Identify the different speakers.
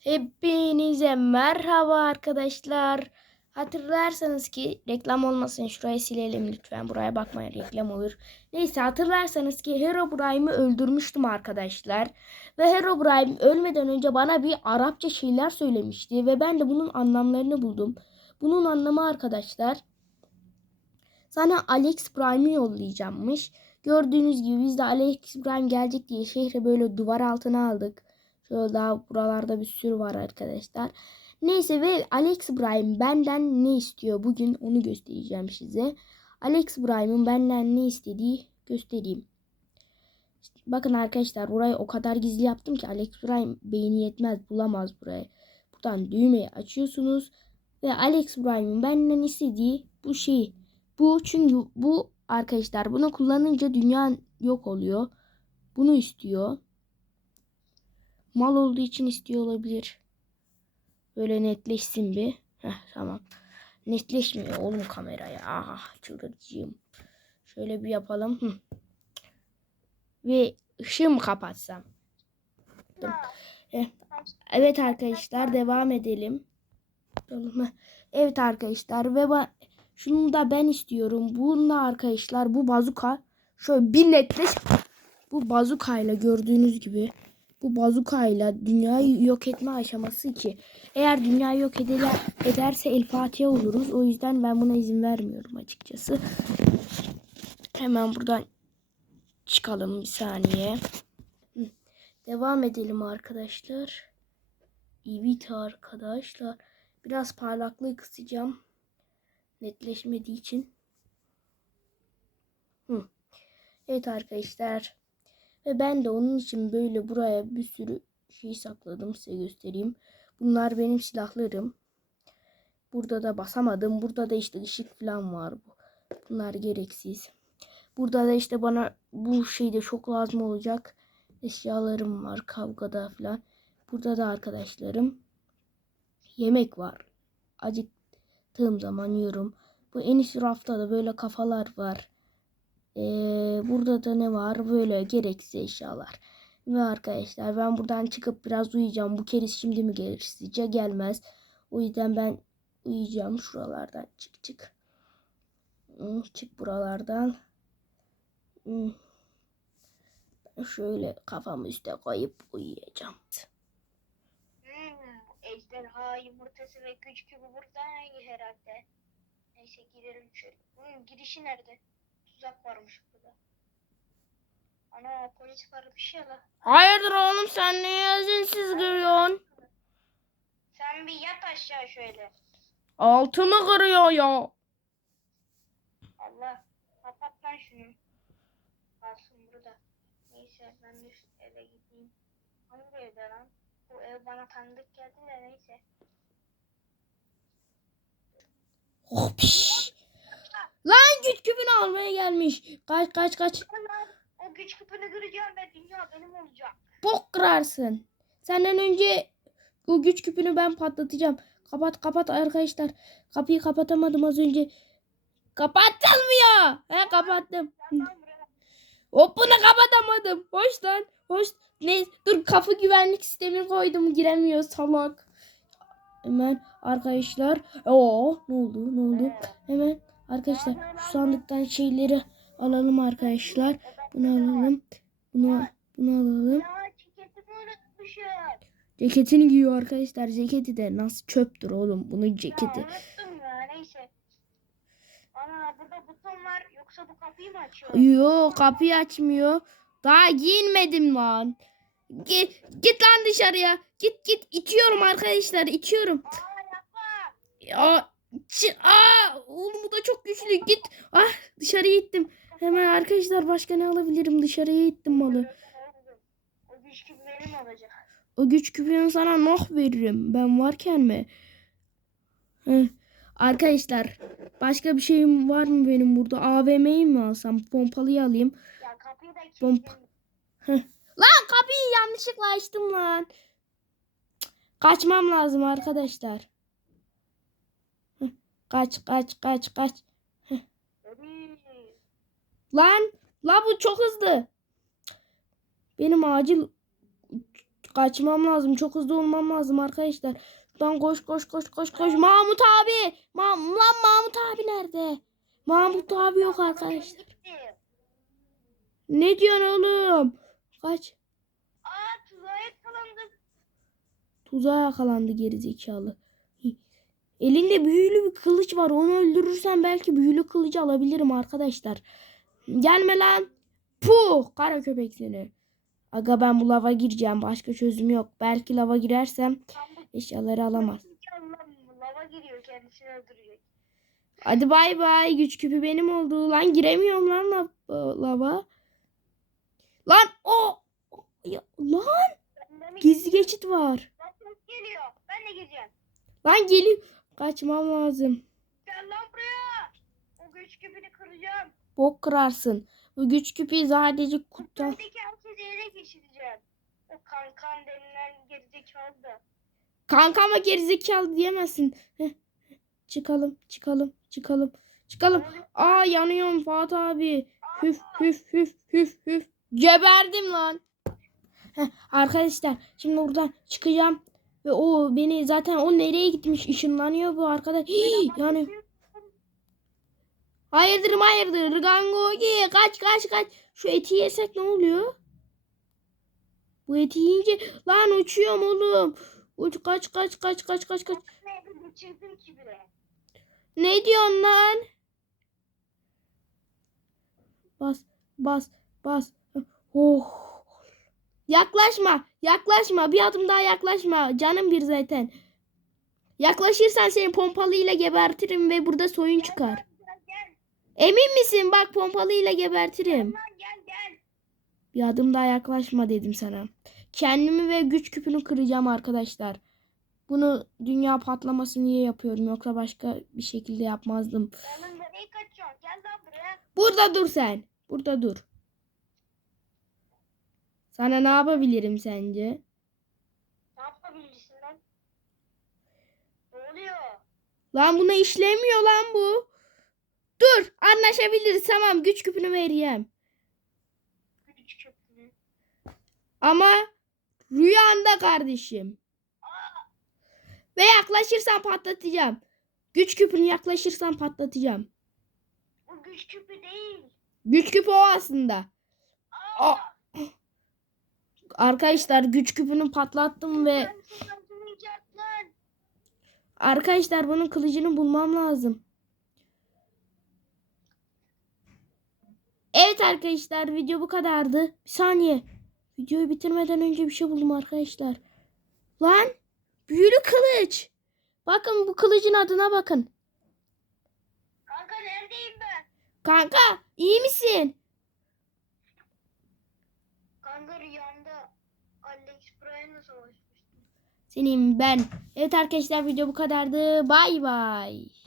Speaker 1: Hepinize merhaba arkadaşlar. Hatırlarsanız ki reklam olmasın şurayı silelim lütfen. Buraya bakmayın reklam olur. Neyse hatırlarsanız ki Herobrine'i öldürmüştüm arkadaşlar. Ve Herobrine ölmeden önce bana bir Arapça şeyler söylemişti. Ve ben de bunun anlamlarını buldum. Bunun anlamı arkadaşlar. Sana Alex Prime'i yollayacakmış. Gördüğünüz gibi biz de Alex Prime gelecek diye şehre böyle duvar altına aldık. Daha buralarda bir sürü var arkadaşlar. Neyse ve Alex Brahim benden ne istiyor bugün onu göstereceğim size. Alex Brahim'in benden ne istediği göstereyim. Bakın arkadaşlar burayı o kadar gizli yaptım ki Alex Brahim beyni yetmez bulamaz burayı. Buradan düğmeyi açıyorsunuz ve Alex Brahim'in benden istediği bu şey. Bu çünkü bu arkadaşlar bunu kullanınca dünya yok oluyor. Bunu istiyor. Mal olduğu için istiyor olabilir. Böyle netleşsin bir. Heh, tamam. Netleşmiyor oğlum kameraya. Ah çıldıracağım. Şöyle bir yapalım. Hı. Ve ışığımı kapatsam. Eh, Evet arkadaşlar devam edelim. Evet arkadaşlar ve şunu da ben istiyorum. Bununla arkadaşlar bu bazuka şöyle bir netleş. Bu bazukayla gördüğünüz gibi bu bazukayla dünyayı yok etme aşaması ki eğer dünyayı yok ederler, ederse El Fatiha oluruz. O yüzden ben buna izin vermiyorum açıkçası. Hemen buradan çıkalım bir saniye. Devam edelim arkadaşlar. Evet arkadaşlar. Biraz parlaklığı kısacağım. Netleşmediği için. Hı. Evet arkadaşlar. Ve ben de onun için böyle buraya bir sürü şey sakladım. Size göstereyim. Bunlar benim silahlarım. Burada da basamadım. Burada da işte ışık falan var. bu. Bunlar gereksiz. Burada da işte bana bu şeyde çok lazım olacak eşyalarım var kavgada falan. Burada da arkadaşlarım yemek var. Acıktığım zaman yiyorum. Bu en üst rafta da böyle kafalar var. Ee, burada da ne var? Böyle gereksiz eşyalar. Ve arkadaşlar ben buradan çıkıp biraz uyuyacağım. Bu keriz şimdi mi gelir sizce? Gelmez. O yüzden ben uyuyacağım. Şuralardan çık çık. Hmm, Çık buralardan. Hmm. Ben şöyle kafamı üste koyup uyuyacağım.
Speaker 2: Hmm, ejderha yumurtası ve güç kübü burada herhalde. Neyse girelim şöyle. Bunun girişi nerede? Tuzak varmış burada. Ana polis var bir şey la.
Speaker 1: Hayırdır oğlum sen niye izinsiz giriyorsun?
Speaker 2: Sen bir yat aşağı şöyle.
Speaker 1: Altımı kırıyor ya.
Speaker 2: Allah kapat lan şunu. Kalsın burada. Neyse ben de şu eve gideyim. Hangi evde lan? Bu ev bana tanıdık geldi de neyse.
Speaker 1: Oh, piş. Lan güç küpünü almaya gelmiş. Kaç kaç kaç.
Speaker 2: O güç küpünü kıracağım ve dünya benim olacak.
Speaker 1: Bok kırarsın. Senden önce bu güç küpünü ben patlatacağım. Kapat kapat arkadaşlar. Kapıyı kapatamadım az önce. Kapatılmıyor. He kapattım. Hop bunu kapatamadım. Hoş lan. Hoş. Ne? Dur kapı güvenlik sistemini koydum. Giremiyor salak. Hemen arkadaşlar. Oo ne oldu? Ne oldu? Hemen arkadaşlar şu sandıktan şeyleri alalım arkadaşlar. Bunu alalım. Bunu bunu alalım. Ceketini giyiyor arkadaşlar. Ceketi de nasıl çöptür oğlum bunun ceketi.
Speaker 2: Ana burada buton var yoksa bu kapıyı mı açıyor?
Speaker 1: Yo kapıyı açmıyor. Daha giyinmedim lan. Git, git lan dışarıya. Git git itiyorum arkadaşlar itiyorum.
Speaker 2: Aa.
Speaker 1: Ya aa oğlum bu da çok güçlü. Git. Ah dışarıya ittim. Hemen arkadaşlar başka ne alabilirim? Dışarıya ittim malı.
Speaker 2: O güç gibi benim olacak.
Speaker 1: O güç küpünü sana noh veririm. Ben varken mi? Heh. Arkadaşlar başka bir şeyim var mı benim burada? AVM'yi mi alsam? Pompalıyı alayım.
Speaker 2: Ya kapıyı da
Speaker 1: Bom-
Speaker 2: kilitleyin.
Speaker 1: Lan kapıyı yanlışlıkla açtım lan. Kaçmam lazım arkadaşlar. Kaç kaç kaç kaç. Lan la bu çok hızlı. Benim acil Kaçmam lazım. Çok hızlı olmam lazım arkadaşlar. Şuradan koş koş koş koş koş. Mahmut abi. Ma lan Mahmut abi nerede? Mahmut abi yok arkadaşlar. Ne diyorsun oğlum? Kaç.
Speaker 2: Aa tuzağa yakalandık.
Speaker 1: Tuzağa yakalandı gerizekalı. Elinde büyülü bir kılıç var. Onu öldürürsen belki büyülü kılıcı alabilirim arkadaşlar. Gelme lan. Puh. Kara köpek seni. Aga ben bu lava gireceğim. Başka çözüm yok. Belki lava girersem eşyaları alamaz.
Speaker 2: Lava giriyor kendisini öldürecek.
Speaker 1: Hadi bay bay. Güç küpü benim oldu. Lan giremiyorum lan la- lava. Lan o. Ya, lan gizli geçit var.
Speaker 2: Geliyor. Ben de gireceğim.
Speaker 1: Lan geliyor. Kaçmam lazım.
Speaker 2: Gel lan buraya. O güç küpünü kıracağım.
Speaker 1: Bok kırarsın. Bu güç küpü sadece kutu.
Speaker 2: Buradaki herkesi ele geçireceğim. O kankan denilen gerizekalı da.
Speaker 1: Kankama gerizekalı diyemezsin. Heh. Çıkalım, çıkalım, çıkalım, çıkalım. Aa yanıyorum Fatih abi. Hüf hüf hüf hüf hüf. Geberdim lan. Heh, arkadaşlar şimdi buradan çıkacağım. Ve o beni zaten o nereye gitmiş ışınlanıyor bu arkadaş. Hii, yani hayırdır hayırdır Gangogi kaç kaç kaç. Şu eti yesek ne oluyor? Bu eti yiyince lan uçuyorum oğlum. Uç kaç kaç kaç kaç kaç kaç.
Speaker 2: Ne
Speaker 1: diyorsun lan? Bas, bas, bas. Oh. Yaklaşma, yaklaşma. Bir adım daha yaklaşma. Canım bir zaten. Yaklaşırsan seni pompalıyla gebertirim ve burada soyun çıkar. Emin misin? Bak pompalıyla gebertirim. Bir adım daha yaklaşma dedim sana. Kendimi ve güç küpünü kıracağım arkadaşlar. Bunu dünya patlaması niye yapıyorum yoksa başka bir şekilde yapmazdım. Burada dur sen. Burada dur. Sana ne yapabilirim sence?
Speaker 2: Ne yapabilirsin lan? Ne oluyor?
Speaker 1: Lan buna işlemiyor lan bu. Dur anlaşabiliriz tamam güç küpünü vereyim.
Speaker 2: Güç köprü.
Speaker 1: Ama rüyanda kardeşim. Ve yaklaşırsan patlatacağım. Güç küpünü yaklaşırsan patlatacağım.
Speaker 2: Bu güç küpü değil.
Speaker 1: Güç küpü o aslında.
Speaker 2: Aa.
Speaker 1: Aa. Arkadaşlar güç küpünü patlattım ve arkadaşlar bunun kılıcını bulmam lazım. Evet arkadaşlar video bu kadardı. Bir saniye. Videoyu bitirmeden önce bir şey buldum arkadaşlar. Lan büyülü kılıç. Bakın bu kılıcın adına bakın.
Speaker 2: Kanka neredeyim ben?
Speaker 1: Kanka iyi misin?
Speaker 2: Kanka rüyamda Alex Brian'la savaşmıştım.
Speaker 1: Senin ben. Evet arkadaşlar video bu kadardı. Bay bay.